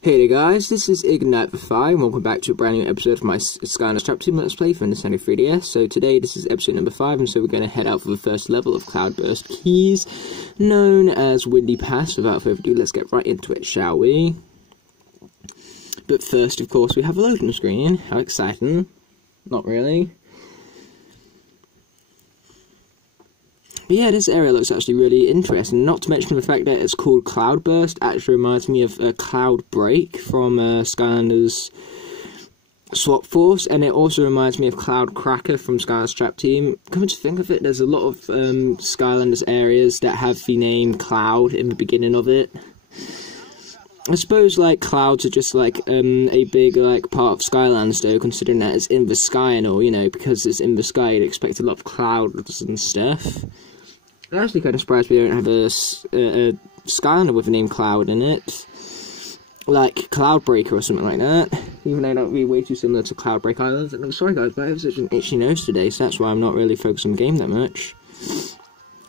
Hey there guys, this is Ignite5 and welcome back to a brand new episode of my Skylanders Trap Team Let's Play for Nintendo 3DS. So today this is episode number 5 and so we're going to head out for the first level of Cloudburst Keys, known as Windy Pass. Without further ado, let's get right into it, shall we? But first, of course, we have a loading screen. How exciting. Not really. But yeah, this area looks actually really interesting, not to mention the fact that it's called Cloudburst. Actually reminds me of a Cloud Break from Skylanders Swap Force, and it also reminds me of Cloud Cracker from Skylanders Trap Team. Come to think of it, there's a lot of Skylanders areas that have the name Cloud in the beginning of it. I suppose like clouds are just like a big like part of Skylanders though, considering that it's in the sky and all, you know, because it's in the sky you'd expect a lot of clouds and stuff. I'm actually kind of surprised we don't have a Skylander with the name Cloud in it. Like Cloudbreaker or something like that. Even though that'd be way too similar to Cloudbreak Islands. And I'm sorry guys, but I have such an itchy nose today, so that's why I'm not really focused on the game that much.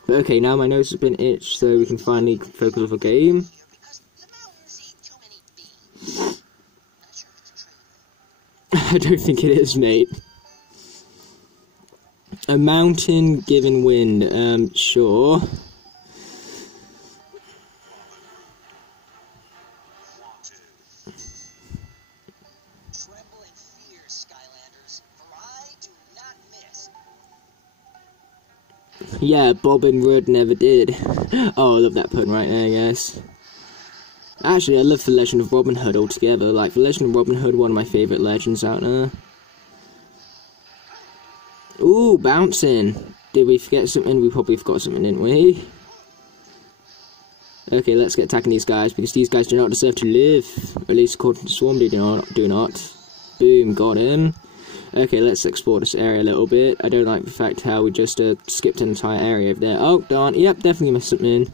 But okay, now my nose has been itched, so we can finally focus on the game. I don't think it is, mate. A mountain given wind, sure. Yeah, Bobbin, Rood never did. Oh, I love that pun right there, guys. Actually, I love the Legend of Robin Hood altogether. Like, the Legend of Robin Hood, one of my favourite legends out there. Ooh, bouncing. Did we forget something? We probably forgot something, didn't we? Okay, let's get attacking these guys, because these guys do not deserve to live. At least according to Swarm, they do not. Boom, got him. Okay, let's explore this area a little bit. I don't like the fact how we just skipped an entire area over there. Oh, darn. Yep, definitely missed something.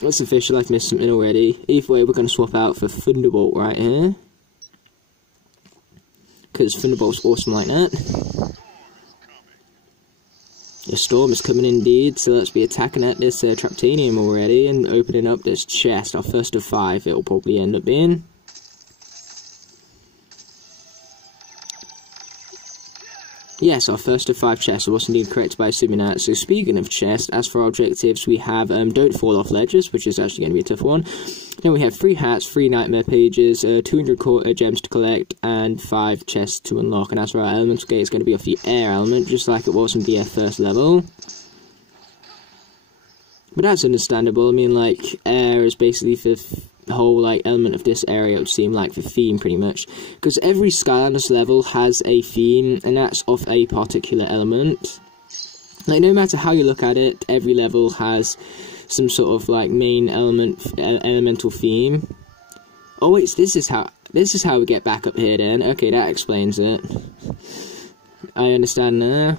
That's official, I've missed something already. Either way, we're going to swap out for Thunderbolt right here. Because Thunderbolt's awesome like that. The storm is coming indeed, so let's be attacking at this Traptanium already and opening up this chest, our first of 5 it'll probably end up being. Yes, our first of 5 chests. I was indeed correct by assuming that. So speaking of chests, as for our objectives, we have don't fall off ledges, which is actually going to be a tough one. Then we have 3 hats, 3 nightmare pages, 200 gems to collect, and 5 chests to unlock. And as for our elemental gate, it's going to be off the air element, just like it was in the first level. But that's understandable. I mean, like, air is basically the whole like element of this area, it would seem like the theme pretty much, because every Skylanders level has a theme and that's of a particular element. Like, no matter how you look at it, every level has some sort of like main elemental theme. Oh wait, this is how we get back up here then. Okay, that explains it. I understand now.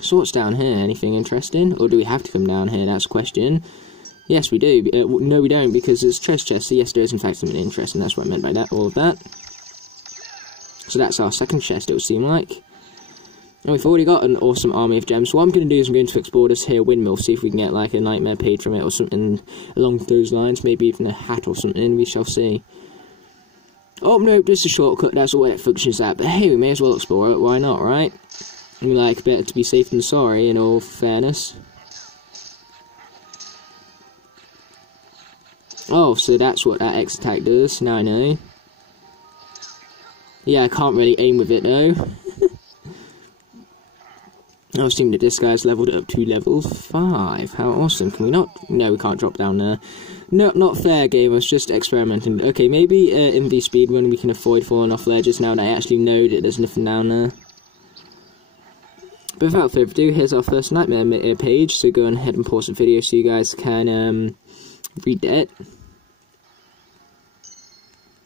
So what's down here? Anything interesting? Or do we have to come down here? That's a question. Yes, we do. No, we don't, because there's treasure chests. So yes, there is in fact something interesting. That's what I meant by that. All of that. So that's our second chest, it would seem like. And we've already got an awesome army of gems. So what I'm going to do is I'm going to explore this here windmill, see if we can get like a nightmare page from it or something along those lines. Maybe even a hat or something. We shall see. Oh no, just a shortcut. That's the way it functions at. But hey, we may as well explore it. Why not, right? I mean, like, better to be safe than sorry, in all fairness. Oh, so that's what that X attack does. Now I know. Yeah, I can't really aim with it though. I was thinking that this guy's leveled up to level 5. How awesome. Can we not? No, we can't drop down there. No, not fair, game. I was just experimenting. Okay, maybe in the speedrun we can avoid falling off ledges now that I actually know that there's nothing down there. But without further ado, here's our first nightmare page. So go ahead and pause the video so you guys can read that.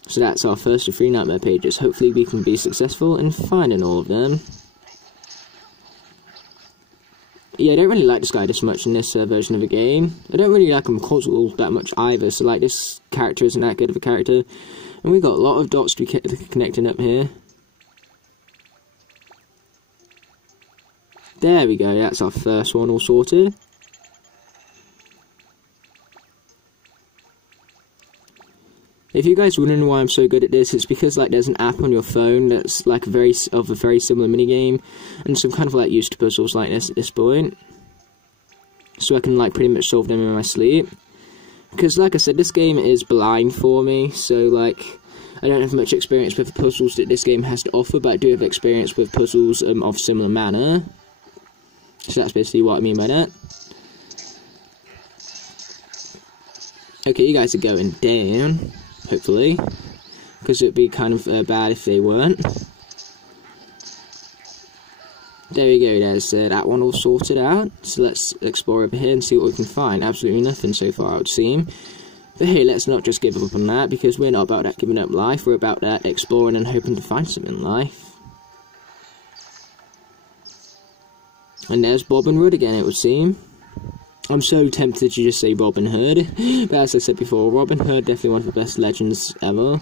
So that's our first of 3 nightmare pages. Hopefully we can be successful in finding all of them. Yeah, I don't really like this guy this much in this version of the game. I don't really like him causal that much either, so like this character isn't that good of a character. And we've got a lot of dots to be connecting up here. There we go, that's our first one all sorted. If you guys wondering why I'm so good at this, it's because like there's an app on your phone that's like a very similar minigame, and so I'm kind of like used to puzzles like this at this point, so I can like pretty much solve them in my sleep. Because like I said, this game is blind for me, so like I don't have much experience with the puzzles that this game has to offer, but I do have experience with puzzles of similar manner. So that's basically what I mean by that. Okay, you guys are going down, hopefully, because it would be kind of bad if they weren't. There we go, there's that one all sorted out. So let's explore over here and see what we can find. Absolutely nothing so far, it would seem. But hey, let's not just give up on that, because we're not about that giving up life. We're about that exploring and hoping to find something in life. And there's Bobbin Rood again, it would seem. I'm so tempted to just say Robin Hood, but as I said before, Robin Hood, definitely one of the best legends ever.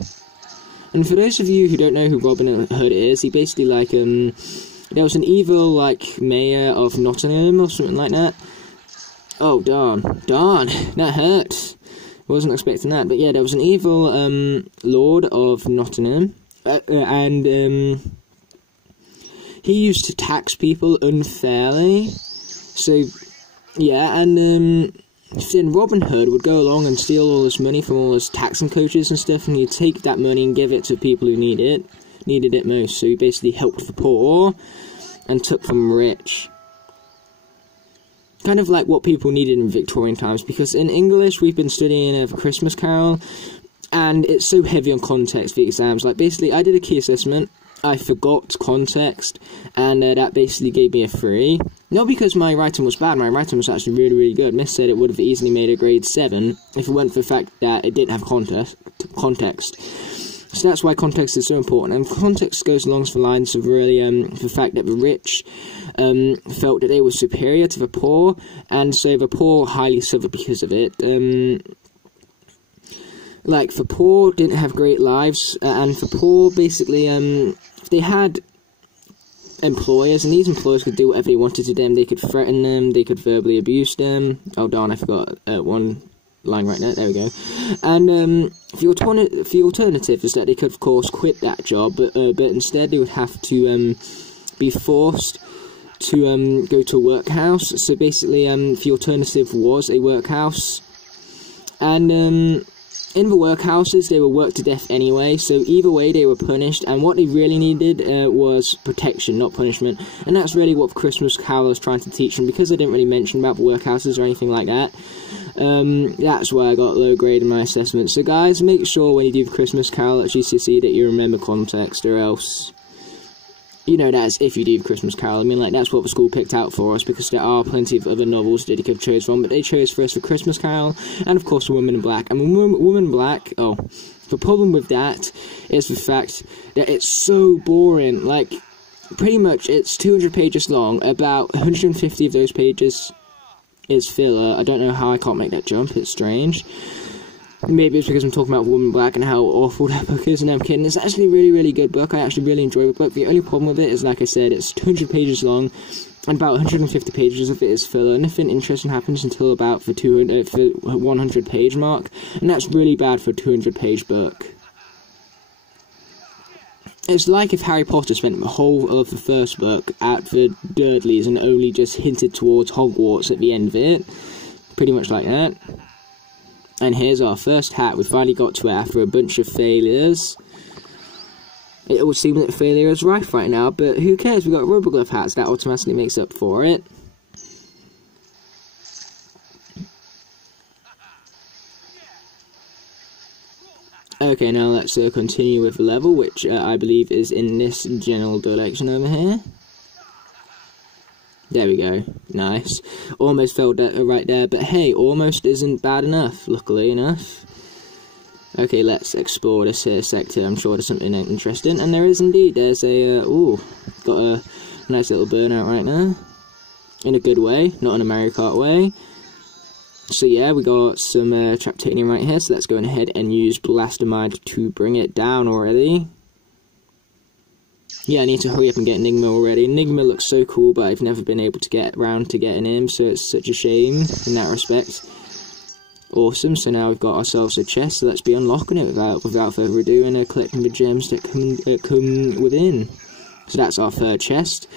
And for those of you who don't know who Robin Hood is, he basically like, there was an evil, like, mayor of Nottingham or something like that. Oh, darn, that hurt. I wasn't expecting that, but yeah, there was an evil, lord of Nottingham, and, he used to tax people unfairly, so... yeah, and then Robin Hood would go along and steal all this money from all his taxing coaches and stuff, and he'd take that money and give it to people who needed it most. So he basically helped the poor and took from the rich. Kind of like what people needed in Victorian times, because in English we've been studying A Christmas Carol, and it's so heavy on context for exams. Like basically, I did a key assessment. I forgot context, and that basically gave me a 3. Not because my writing was bad, my writing was actually really, really good. Miss said it would have easily made a grade 7 if it weren't for the fact that it didn't have context. So that's why context is so important, and context goes along the lines of really the fact that the rich felt that they were superior to the poor, and so the poor highly suffered because of it. Like, the poor didn't have great lives, and the poor, basically, they had employers, and these employers could do whatever they wanted to them. They could threaten them, they could verbally abuse them. Oh, darn, I forgot one line right now. There we go. And the alternative is that they could, of course, quit that job, but instead they would have to be forced to go to a workhouse. So basically, the alternative was a workhouse, and in the workhouses, they were worked to death anyway, so either way they were punished, and what they really needed was protection, not punishment, and that's really what Christmas Carol was trying to teach them. Because I didn't really mention about the workhouses or anything like that, that's why I got a low grade in my assessment. So guys, make sure when you do the Christmas Carol at GCSE that you remember context, or else... you know, that's if you do Christmas Carol. I mean, like, that's what the school picked out for us, because there are plenty of other novels that they could have chose from, but they chose for us for Christmas Carol, and of course, The Woman in Black. And Woman in Black, oh, the problem with that is the fact that it's so boring. Like, pretty much, it's 200 pages long, about 150 of those pages is filler. I don't know how I can't make that jump, it's strange. Maybe it's because I'm talking about Woman in Black and how awful that book is, and I'm kidding. It's actually a really, really good book. I actually really enjoy the book. The only problem with it is, like I said, it's 200 pages long, and about 150 pages of it is filler. Nothing interesting happens until about the 100 page mark, and that's really bad for a 200 page book. It's like if Harry Potter spent the whole of the first book at the Dudleys and only just hinted towards Hogwarts at the end of it. Pretty much like that. And here's our first hat. We finally got to it after a bunch of failures. It would seem that failure is rife right now, but who cares? We've got rubber glove hats. That automatically makes up for it. Okay, now let's continue with the level, which I believe is in this general direction over here. There we go. Nice. Almost fell right there, but hey, almost isn't bad enough, luckily enough. Okay, let's explore this here sector. I'm sure there's something interesting, and there is indeed. There's a, ooh, got a nice little burnout right now. In a good way, not in a Mario Kart way. So yeah, we got some Traptanium right here, so let's go ahead and use Blastermind to bring it down already. Yeah, I need to hurry up and get Enigma already. Enigma looks so cool, but I've never been able to get around to getting him, so it's such a shame in that respect. Awesome, so now we've got ourselves a chest, so let's be unlocking it without further ado, and collecting the gems that come within. So that's our third chest.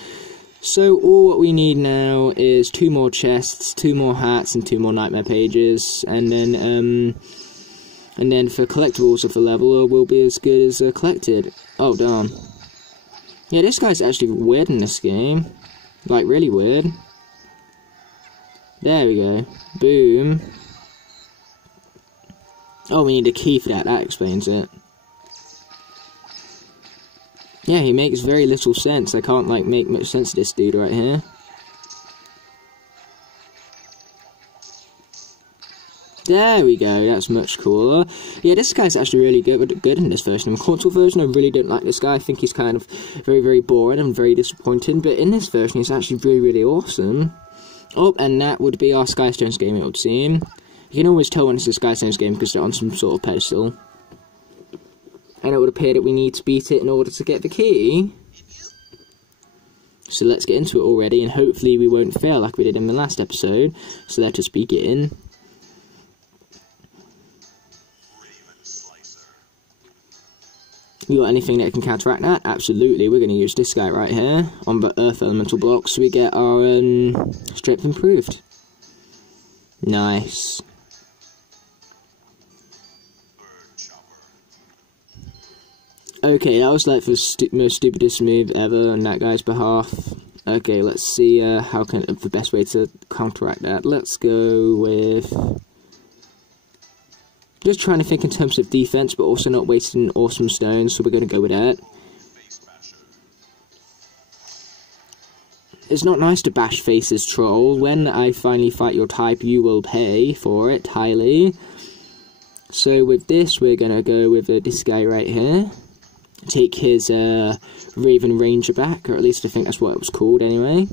So all what we need now is 2 more chests, 2 more hats, and 2 more nightmare pages, and then for collectibles of the level will be as good as collected. Oh darn. Yeah, this guy's actually weird in this game. Like, really weird. There we go. Boom. Oh, we need a key for that. That explains it. Yeah, he makes very little sense. I can't, like, make much sense of this dude right here. There we go, that's much cooler. Yeah, this guy's actually really good in this version. In the console version, I really don't like this guy. I think he's kind of very, very boring and very disappointing. But in this version, he's actually really, really awesome. Oh, and that would be our Skylanders game, it would seem. You can always tell when it's a Skylanders game because they're on some sort of pedestal. And it would appear that we need to beat it in order to get the key. So let's get into it already, and hopefully we won't fail like we did in the last episode. So let us begin. You got anything that can counteract that? Absolutely, we're going to use this guy right here on the earth elemental block so we get our strength improved. Nice. Okay, that was like the most stupidest move ever on that guy's behalf. Okay, let's see the best way to counteract that. Let's go with... Just trying to think in terms of defense, but also not wasting awesome stones, so we're going to go with that. It's not nice to bash faces, troll. When I finally fight your type, you will pay for it highly. So with this, we're going to go with this guy right here. Take his Raven Ranger back, or at least I think that's what it was called anyway.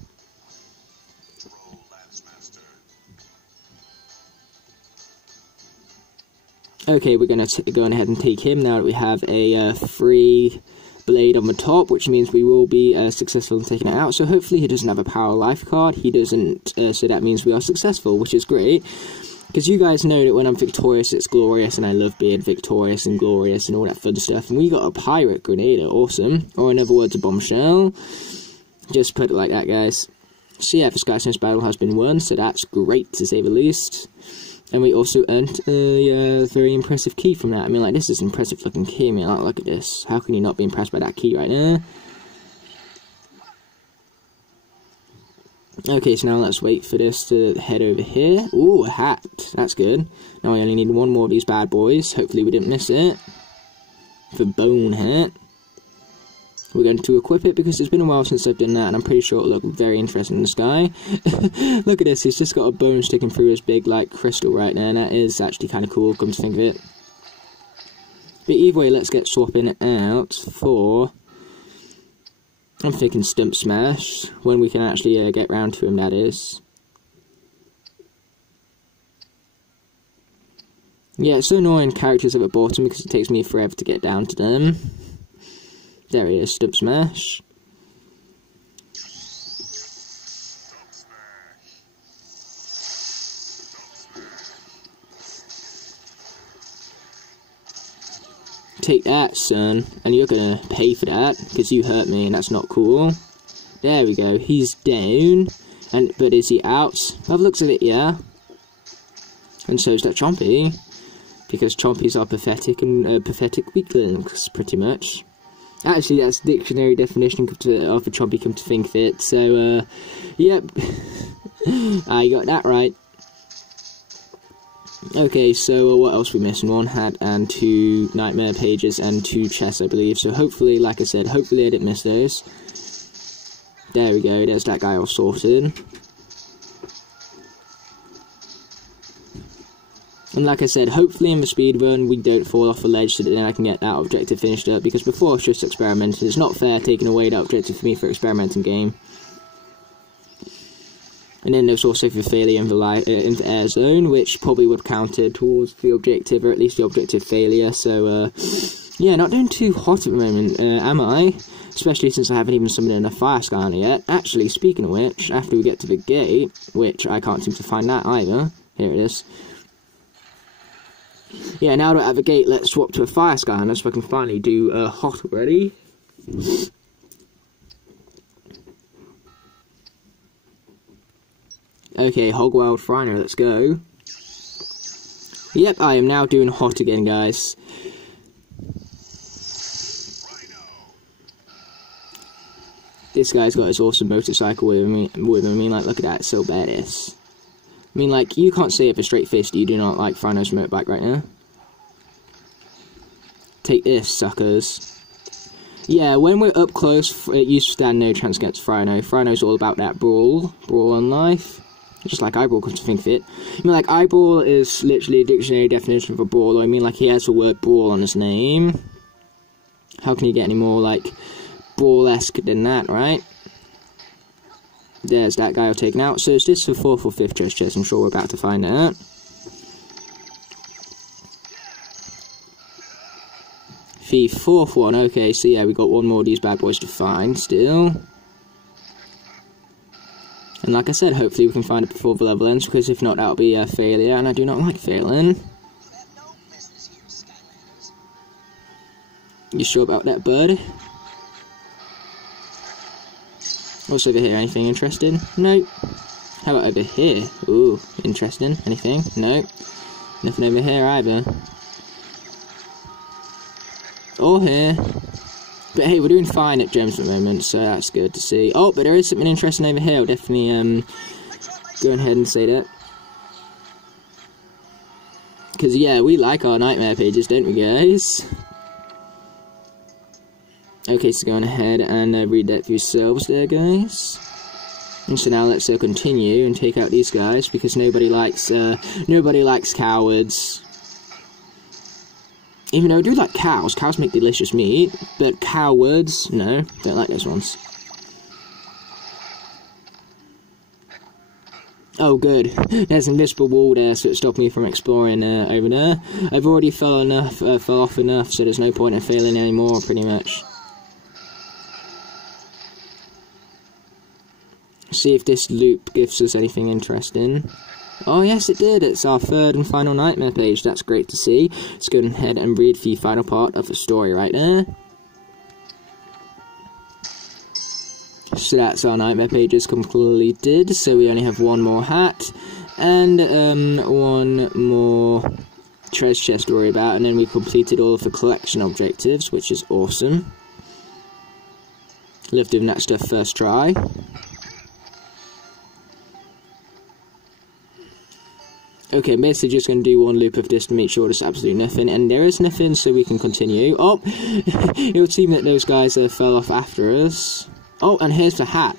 Okay, we're going to go ahead and take him now that we have a free blade on the top, which means we will be successful in taking it out. So hopefully he doesn't have a power life card. He doesn't, so that means we are successful, which is great. Because you guys know that when I'm victorious, it's glorious, and I love being victorious and glorious and all that fun stuff. And we got a pirate grenade, awesome. Or in other words, a bombshell. Just put it like that, guys. So yeah, the Skylanders battle has been won, so that's great to say the least. And we also earned a very impressive key from that. I mean, like, this is an impressive looking key. I mean, like, look at this. How can you not be impressed by that key right there? Okay, so now let's wait for this to head over here. Ooh, a hat. That's good. Now we only need 1 more of these bad boys. Hopefully we didn't miss it. The bone hat. We're going to equip it because it's been a while since I've done that, and I'm pretty sure it'll look very interesting in the sky. Look at this, he's just got a bone sticking through his big, like, crystal right there, and that is actually kind of cool, come to think of it. But either way, let's get swapping it out for... I'm thinking Stump Smash, when we can actually get round to him, that is. Yeah, it's so annoying characters at the bottom because it takes me forever to get down to them. There he is, Stump Smash. Take that, son, and you're gonna pay for that, because you hurt me, and that's not cool. There we go, he's down, but is he out? By the looks of it, yeah. And so is that Chompy, because Chompies are pathetic and pathetic weaklings, pretty much. Actually, that's dictionary definition of a Chompy, come to think of it, so, yep. I got that right. Okay, so what else are we missing? 1 hat and 2 nightmare pages and 2 chests, I believe. So hopefully, like I said, hopefully I didn't miss those. There we go, there's that guy all sorted. And like I said, hopefully in the speedrun we don't fall off the ledge so that then I can get that objective finished up, because before it's just experimenting. It's not fair taking away that objective for me for experimenting game. And then there's also the failure in the air zone, which probably would counter towards the objective, or at least the objective failure. So, yeah, not doing too hot at the moment, am I? Especially since I haven't even summoned in a fire Skylander yet. Actually, speaking of which, after we get to the gate, which I can't seem to find that either. Here it is. Yeah, now that I have a gate, let's swap to a fire Skylander so I can finally do hot already. Okay, Hogwild Frino, let's go. Yep, I am now doing hot again, guys. This guy's got his awesome motorcycle with him. I mean, like, look at that, it's so badass. I mean, like, you can't say it for straight fist, you do not like Frino's motorbike right now. Take this, suckers. Yeah, when we're up close, you stand no chance against Frino. Frino's all about that brawl on life. Just like eyeball, comes to think of it. I mean, like, eyeball is literally a dictionary definition of a brawler. I mean, like, he has the word brawl on his name. How can you get any more, like, brawl-esque than that, right? There's that guy I've taken out. So is this the 4th or 5th treasure chest? I'm sure we're about to find out. The 4th one, okay, so yeah, we got one more of these bad boys to find still. And like I said, hopefully we can find it before the level ends, because if not, that'll be a failure, and I do not like failing. You sure about that, bud? What's over here? Anything interesting? Nope. How about over here? Ooh, interesting. Anything? Nope. Nothing over here either. Or here. But hey, we're doing fine at gems at the moment, so that's good to see. Oh, but there is something interesting over here. I'll definitely go ahead and say that. Because yeah, we like our nightmare pages, don't we, guys? Okay, so go on ahead and read that for yourselves there, guys. And so now let's continue and take out these guys, because nobody likes cowards. Even though I do like cows. Cows make delicious meat, but cowards, no, don't like those ones. Oh, good. There's an invisible wall there, so it stopped me from exploring over there. I've already fell off enough, so there's no point in failing anymore, pretty much. See if this loop gives us anything interesting. Oh yes, it did. It's our 3rd and final nightmare page. That's great to see. Let's go ahead and read the final part of the story right there. So that's our nightmare pages completed. So we only have one more hat and one more treasure chest to worry about, and then we completed all of the collection objectives, which is awesome. Love doing that stuff first try. Okay, I'm basically just going to do one loop of this to make sure there's absolutely nothing, and there is nothing, so we can continue. Oh, it would seem that those guys fell off after us. Oh, and here's the hat.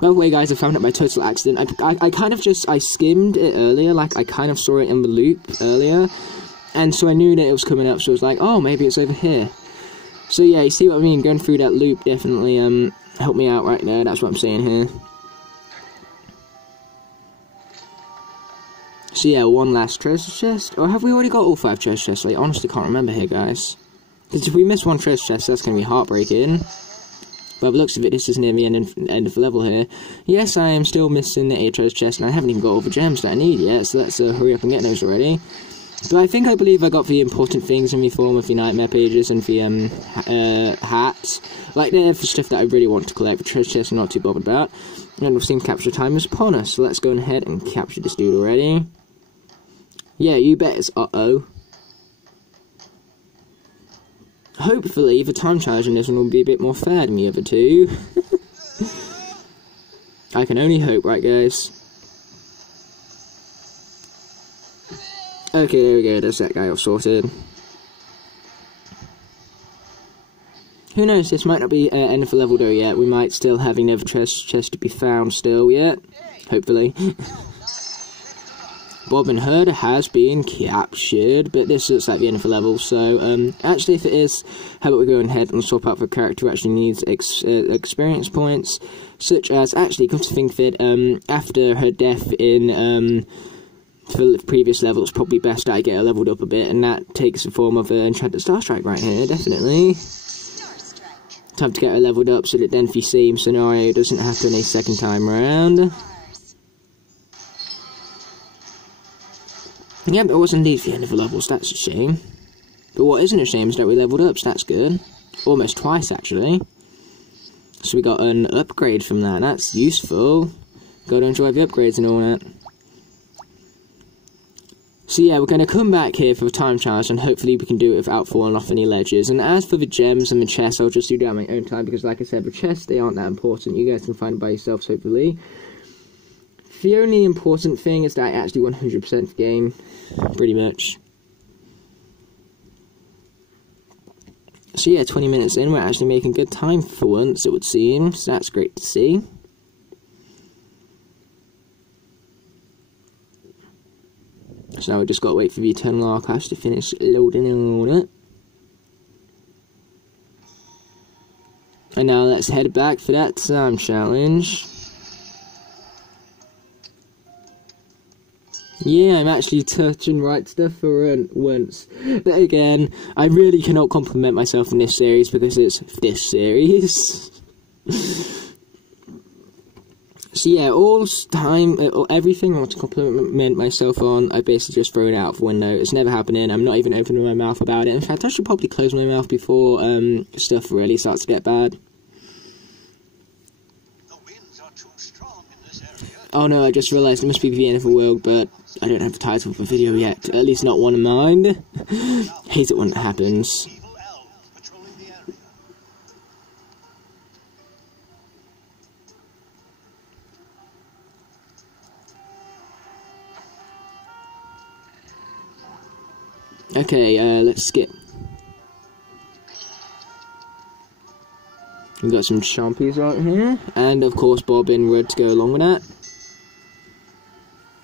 By the way, guys, I found it by total accident. I kind of just, I skimmed it earlier, like, I kind of saw it in the loop earlier, and so I knew that it was coming up, so I was like, oh, maybe it's over here. So yeah, you see what I mean? Going through that loop definitely helped me out right there, that's what I'm saying here. So yeah, one last treasure chest. Or have we already got all 5 treasure chests? I honestly can't remember here, guys. Because if we miss one treasure chest, that's going to be heartbreaking. By the looks of it, this is near the end of the level here. Yes, I am still missing the 8 treasure chests, and I haven't even got all the gems that I need yet, so let's hurry up and get those already. But I believe I got the important things in the form of the nightmare pages and the hats. Like, they're the stuff that I really want to collect. The treasure chests I'm not too bothered about. And we've seen capture time is upon us, so let's go ahead and capture this dude already. Yeah, you bet it's uh-oh. Hopefully, the time challenge in this one will be a bit more fair than the other two. I can only hope, right, guys? Okay, there we go, there's that guy all sorted. Who knows, this might not be end of the level though yet. We might still have another treasure chest to be found still yet. Hopefully. Bobbin herder has been captured, but this looks like the end of the level, so, actually if it is, how about we go ahead and swap out for a character who actually needs experience points, such as, actually, come to think of it, after her death in, for the previous level, it's probably best that I get her leveled up a bit, and that takes the form of Enchanted Starstrike right here, definitely. Time to get her leveled up so that then the same scenario doesn't happen a second time around. Yeah, but it was indeed the end of the levels, that's a shame. But what isn't a shame is that we leveled up, so that's good. Almost twice, actually. So we got an upgrade from that, that's useful. Gotta enjoy the upgrades and all that. So yeah, we're going to come back here for the time challenge, and hopefully we can do it without falling off any ledges. And as for the gems and the chests, I'll just do that at my own time, because like I said, the chests, they aren't that important. You guys can find it by yourselves, hopefully. The only important thing is that I actually 100% the game, pretty much. So yeah, 20 minutes in, we're actually making good time for once, it would seem, so that's great to see. So now we just got to wait for the Eternal Archives to finish loading on it. And now let's head back for that time challenge. Yeah, I'm actually touching right stuff for once. But again, I really cannot compliment myself in this series because it's this series. So yeah, everything I want to compliment myself on, I basically just throw it out the window. It's never happening. I'm not even opening my mouth about it. In fact, I should probably close my mouth before stuff really starts to get bad. The winds are too strong in this area. Oh no, I just realised it must be the end of the world, but I don't have the title of the video yet. At least not one of mine. Hate it when it happens. Evil elves patrolling the area. Okay, let's skip. We've got some chompies right here, and of course Bobbin Rood to go along with that.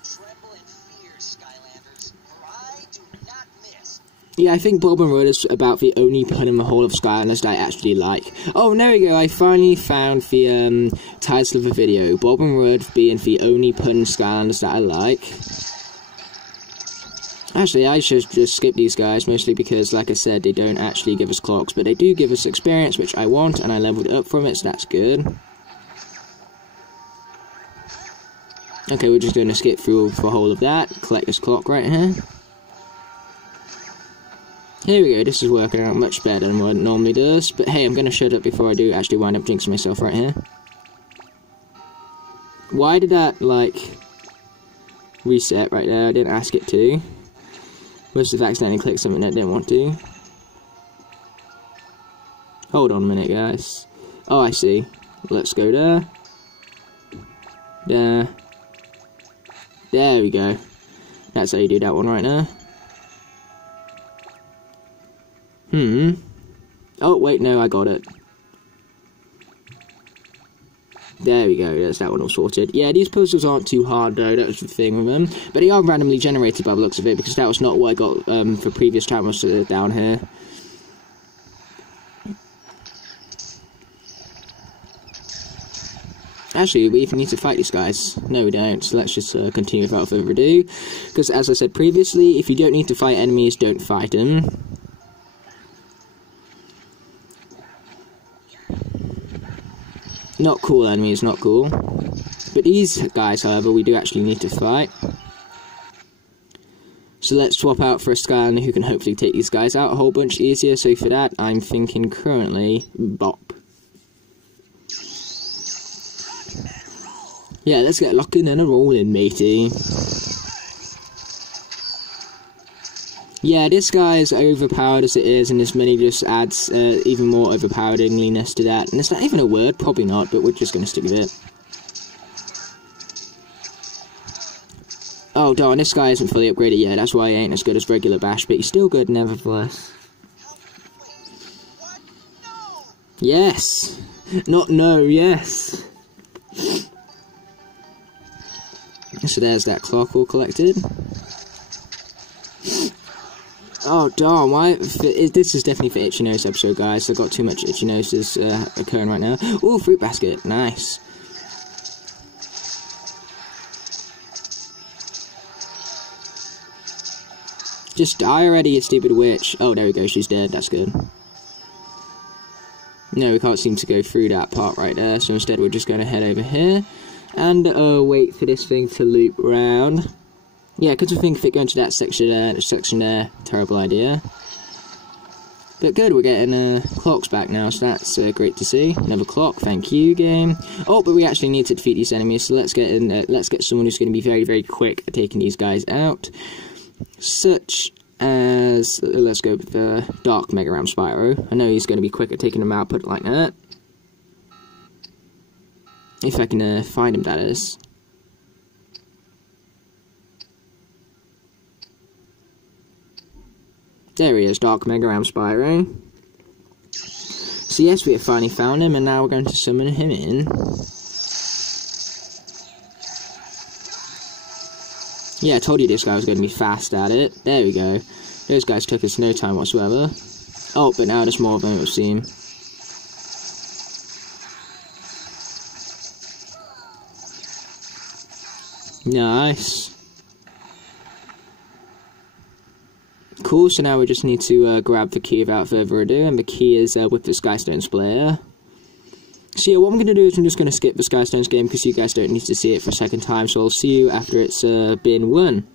Tremble in fear, Skylanders, for I do not miss. Yeah, I think Bobbin Rood is about the only pun in the whole of Skylanders that I actually like. Oh, there we go, I finally found the title of the video. Bobbin Rood being the only pun in Skylanders that I like. Actually, I should just skip these guys, mostly because, like I said, they don't actually give us clocks, but they do give us experience, which I want, and I leveled up from it, so that's good. Okay, we're just going to skip through the whole of that, collect this clock right here. Here we go, this is working out much better than what it normally does, but hey, I'm going to shut up before I do actually wind up jinxing myself right here. Why did that, like, reset right there? I didn't ask it to. Must have accidentally clicked something that I didn't want to. Hold on a minute, guys. Oh, I see. Let's go there. There. There we go. That's how you do that one right now. Oh, wait, no, I got it. There we go, there's that one all sorted. Yeah, these puzzles aren't too hard though, that was the thing with them. But they are randomly generated by the looks of it, because that was not what I got for previous channels down here. Actually, we even need to fight these guys. No, we don't, so let's just continue without further ado. Because as I said previously, if you don't need to fight enemies, don't fight them. Not cool enemies, not cool. But these guys, however, we do actually need to fight. So let's swap out for a Skylander who can hopefully take these guys out a whole bunch easier. So for that, I'm thinking currently Bop. Yeah, let's get locking and a rolling, matey. Yeah, this guy is overpowered as it is, and this mini just adds even more overpoweredness to that. And it's not even a word, probably not, but we're just going to stick with it. Oh darn, this guy isn't fully upgraded yet, that's why he ain't as good as regular Bash, but he's still good nevertheless. Yes! Not no, yes! So there's that clock all collected. Oh darn, why? This is definitely for Itchy Nose episode, guys. I've got too much Itchy Noses occurring right now. Ooh, fruit basket, nice. Just die already, you stupid witch. Oh, there we go, she's dead, that's good. No, we can't seem to go through that part right there, so instead we're just going to head over here. And wait for this thing to loop round. Yeah, because I think if it going to that section there, terrible idea. But good, we're getting clocks back now, so that's great to see. Another clock, thank you, game. Oh, but we actually need to defeat these enemies, so let's get in. Let's get someone who's going to be very, very quick at taking these guys out, such as let's go with Dark Mega Ram Spyro. I know he's going to be quick at taking them out. Put it like that. If I can find him, that is. There he is, Dark Mega Ram Spyro. So yes, we have finally found him, and now we're going to summon him in. Yeah, I told you this guy was going to be fast at it. There we go. Those guys took us no time whatsoever. Oh, but now there's more of them, it would seem. Nice. Cool, so now we just need to grab the key without further ado, and the key is with the Skystones player. So yeah, what I'm going to do is I'm just going to skip the Skystones game because you guys don't need to see it for a second time, so I'll see you after it's been won.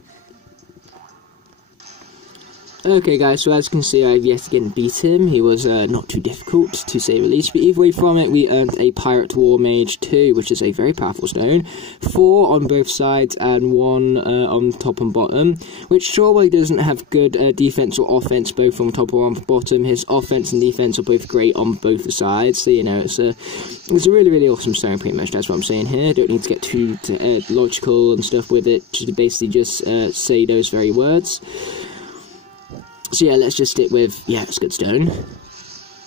Okay guys, so as you can see, I've yet again beat him. He was not too difficult, to say the least, but either way from it, we earned a Pirate War Mage 2, which is a very powerful stone. 4 on both sides, and 1 on top and bottom, which sure doesn't have good defense or offense, both on top or on bottom. His offense and defense are both great on both the sides, so you know, it's a really, really awesome stone, pretty much. That's what I'm saying here. Don't need to get too logical and stuff with it, basically just say those very words. So yeah, let's just stick with, yeah, it's good stone.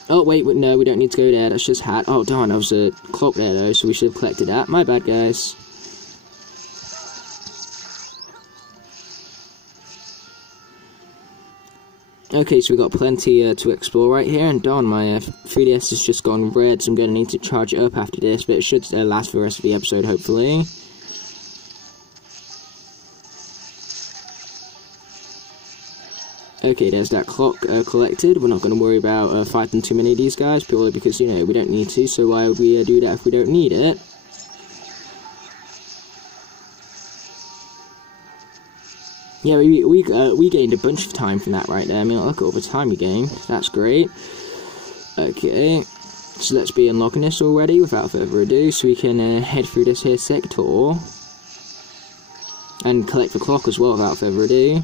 Oh wait, no, we don't need to go there, that's just hat. Oh darn, there was a clock there though, so we should have collected that. My bad, guys. Okay, so we've got plenty to explore right here, and darn, my 3DS has just gone red, so I'm going to need to charge it up after this, but it should last for the rest of the episode, hopefully. Okay, there's that clock collected. We're not going to worry about fighting too many of these guys, purely because, you know, we don't need to, so why would we do that if we don't need it? Yeah, we gained a bunch of time from that right there. I mean, look at all the time we gained. That's great. Okay, so let's be unlocking this already without further ado, so we can head through this here sector. And collect the clock as well without further ado.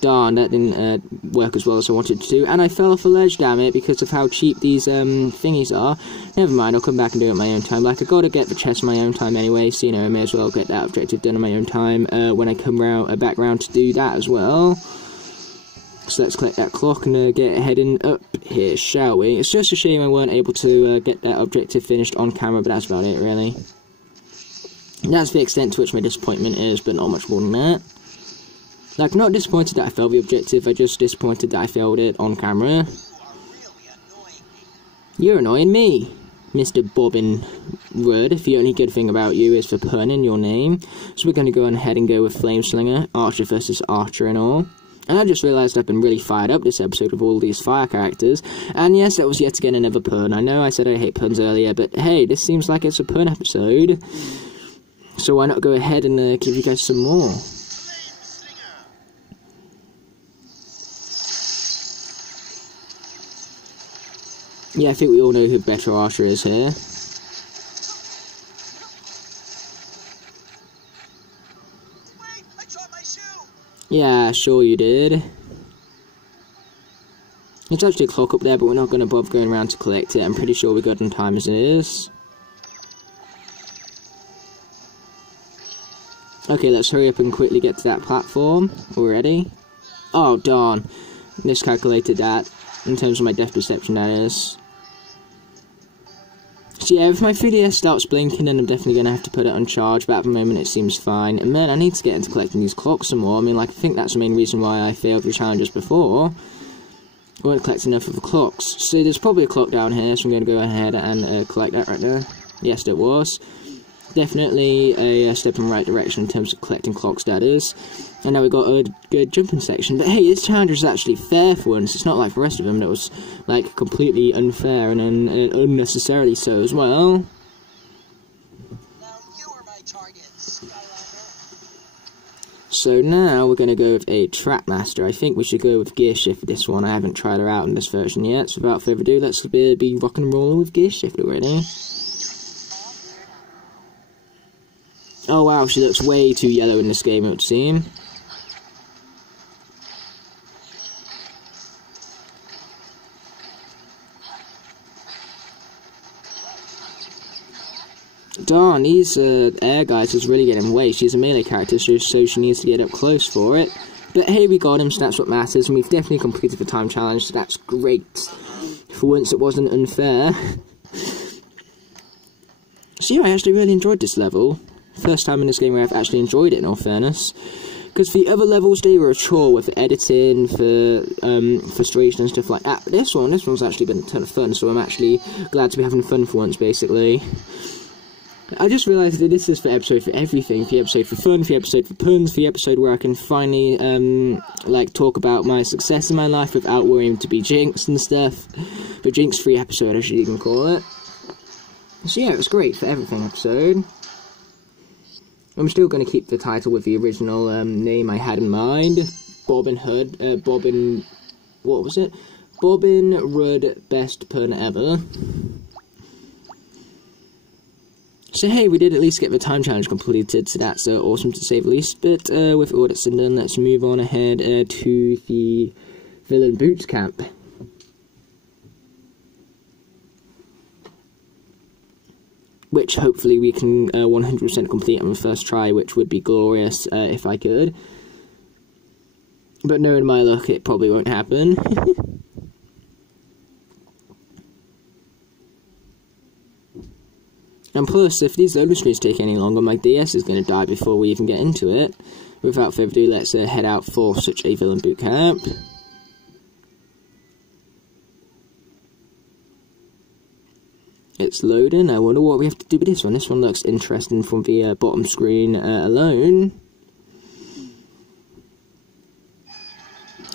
Darn, that didn't work as well as I wanted to do, and I fell off a ledge, damn it, because of how cheap these thingies are. Never mind, I'll come back and do it at my own time. Like, I gotta get the chest on my own time anyway, so, you know, I may as well get that objective done on my own time when I come back round to do that as well. So let's collect that clock and get heading up here, shall we? It's just a shame I weren't able to get that objective finished on camera, but that's about it, really. That's the extent to which my disappointment is, but not much more than that. Like, I'm not disappointed that I failed the objective, I'm just disappointed that I failed it on camera. You're annoying me, Mr. Bobbin Rood, if the only good thing about you is the pun in your name. So we're going to go ahead and go with Flameslinger, Archer versus Archer and all. And I just realised I've been really fired up this episode with all these fire characters. And yes, that was yet again another pun. I know I said I hate puns earlier, but hey, this seems like it's a pun episode. So why not go ahead and give you guys some more. Yeah, I think we all know who better Archer is here. Wait, I dropped my shoe. Yeah, sure you did. There's actually a clock up there, but we're not going to bother going around to collect it. I'm pretty sure we're good on time as it is. Okay, let's hurry up and quickly get to that platform. Already. Oh, darn. Miscalculated that. In terms of my depth perception, that is. So yeah, if my 3DS starts blinking, then I'm definitely going to have to put it on charge, but at the moment it seems fine. And man, I need to get into collecting these clocks some more. I mean, like, I think that's the main reason why I failed the challenges before. I won't collect enough of the clocks. So there's probably a clock down here, so I'm going to go ahead and collect that right there. Yes, there was. Definitely a step in the right direction in terms of collecting clocks, that is. And now we've got a good jumping section. But hey, this challenge is actually fair for once. It's not like the rest of them that was, like, completely unfair and unnecessarily so as well. Now you are my target, Skylanders. So now we're going to go with a Trackmaster. I think we should go with Gear Shift for this one. I haven't tried her out in this version yet. So without further ado, let's be rock and rolling with Gear Shift already. Oh wow, she looks way too yellow in this game, it would seem. Darn, these air guys is really getting away. She's a melee character, so she needs to get up close for it. But hey, we got him, so that's what matters, and we've definitely completed the time challenge, so that's great. For once, it wasn't unfair. So yeah, I actually really enjoyed this level. First time in this game where I've actually enjoyed it, in all fairness. Because the other levels, they were a chore with editing, for frustration and stuff like that. But this one's actually been a ton of fun, so I'm actually glad to be having fun for once, basically. I just realised that this is the episode for everything. The episode for fun, the episode for puns, the episode where I can finally, like, talk about my success in my life without worrying to be jinxed and stuff. The jinx-free episode, I should even call it. So yeah, it was great for everything episode. I'm still going to keep the title with the original name I had in mind. Bobbin Hood, Bobbin... what was it? Bobbin Rood Best Pun Ever. So hey, we did at least get the time challenge completed, so that's awesome to say the least. But with all that's done, let's move on ahead to the Villain Boots Camp. Which hopefully we can 100% complete on the first try, which would be glorious if I could. But knowing my luck, it probably won't happen. And plus, if these loading screens take any longer, my DS is going to die before we even get into it. Without further ado, let's head out for such a Villain Boot Camp. It's loading. I wonder what we have to do with this one. This one looks interesting from the bottom screen alone.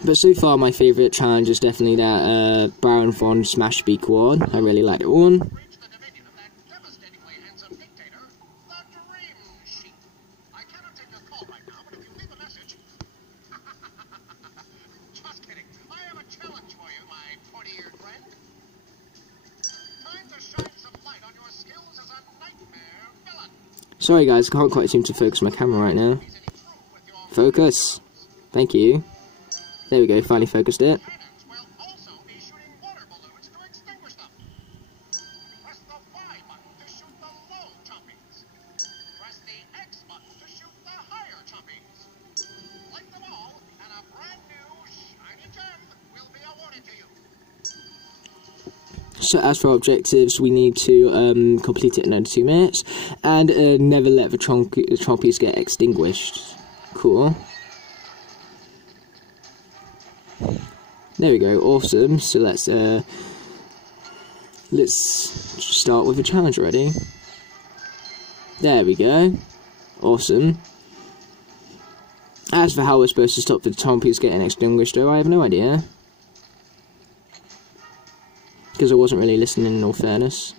But so far, my favourite challenge is definitely that Baron Von Smash Beak one. I really like that one. Sorry guys, I can't quite seem to focus my camera right now. Focus! Thank you. There we go, finally focused it. So as for objectives, we need to complete it in under 2 minutes, and never let the Chompies get extinguished. Cool. There we go, awesome. So let's start with the challenge already. There we go. Awesome. As for how we're supposed to stop the Chompies getting extinguished, though, I have no idea. Because I wasn't really listening, in all fairness.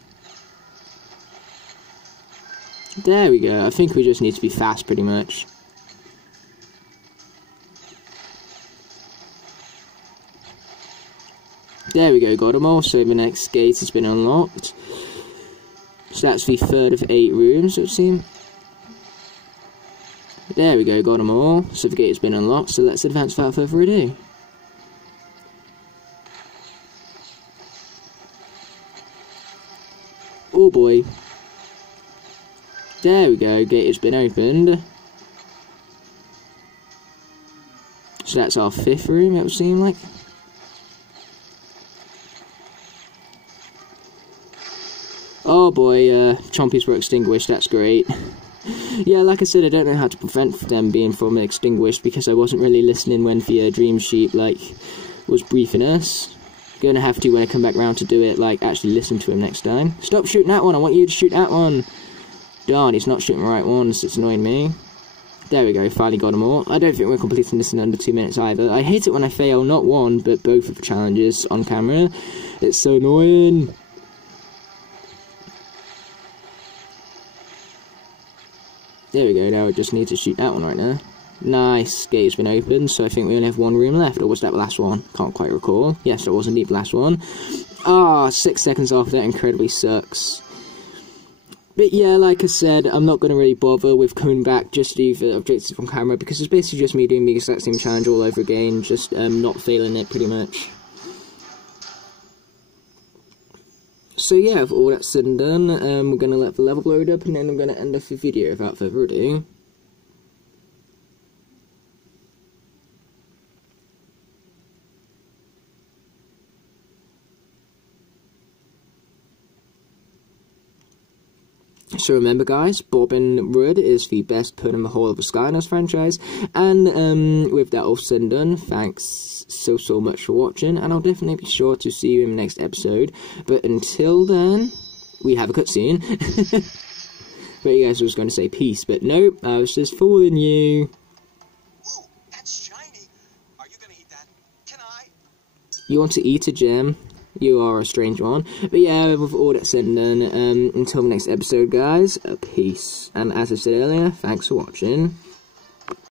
There we go. I think we just need to be fast, pretty much. There we go, got them all. So the next gate has been unlocked. So that's the third of 8 rooms, it would seem. There we go, got them all. So the gate has been unlocked, so let's advance without further ado. Oh boy. There we go, gate has been opened. So that's our 5th room, it would seem like. Oh boy, Chompies were extinguished, that's great. Yeah, like I said, I don't know how to prevent them being from extinguished because I wasn't really listening when the Dream Sheep, like, was briefing us. Gonna have to, when I come back round to do it, like, actually listen to him next time. Stop shooting that one, I want you to shoot that one. Darn, he's not shooting the right ones, it's annoying me. There we go, finally got them all. I don't think we're completing this in under 2 minutes either. I hate it when I fail not one, but both of the challenges on camera. It's so annoying. There we go, now I just need to shoot that one right now. Nice, gate's been opened, so I think we only have one room left, or was that the last one? Can't quite recall. Yes, it was indeed the last one. 6 seconds off, that incredibly sucks. But yeah, like I said, I'm not going to really bother with coming back just to do the objectives on camera, because it's basically just me doing the exact same challenge all over again, just not failing it pretty much. So yeah, with all that said and done, we're going to let the level load up, and then I'm going to end off the video without further ado. So remember guys, Bobbin Rood is the best pun in the whole of the Skylanders franchise, and with that all said and done, thanks so much for watching, and I'll definitely be sure to see you in the next episode, but until then, we have a cutscene. But you guys was going to say peace, but nope, I was just fooling you. Ooh, that's shiny. Are you gonna eat that? Can I? You want to eat a gem? You are a strange one. But yeah, with all that said and done, until the next episode, guys, peace. And as I said earlier, thanks for watching.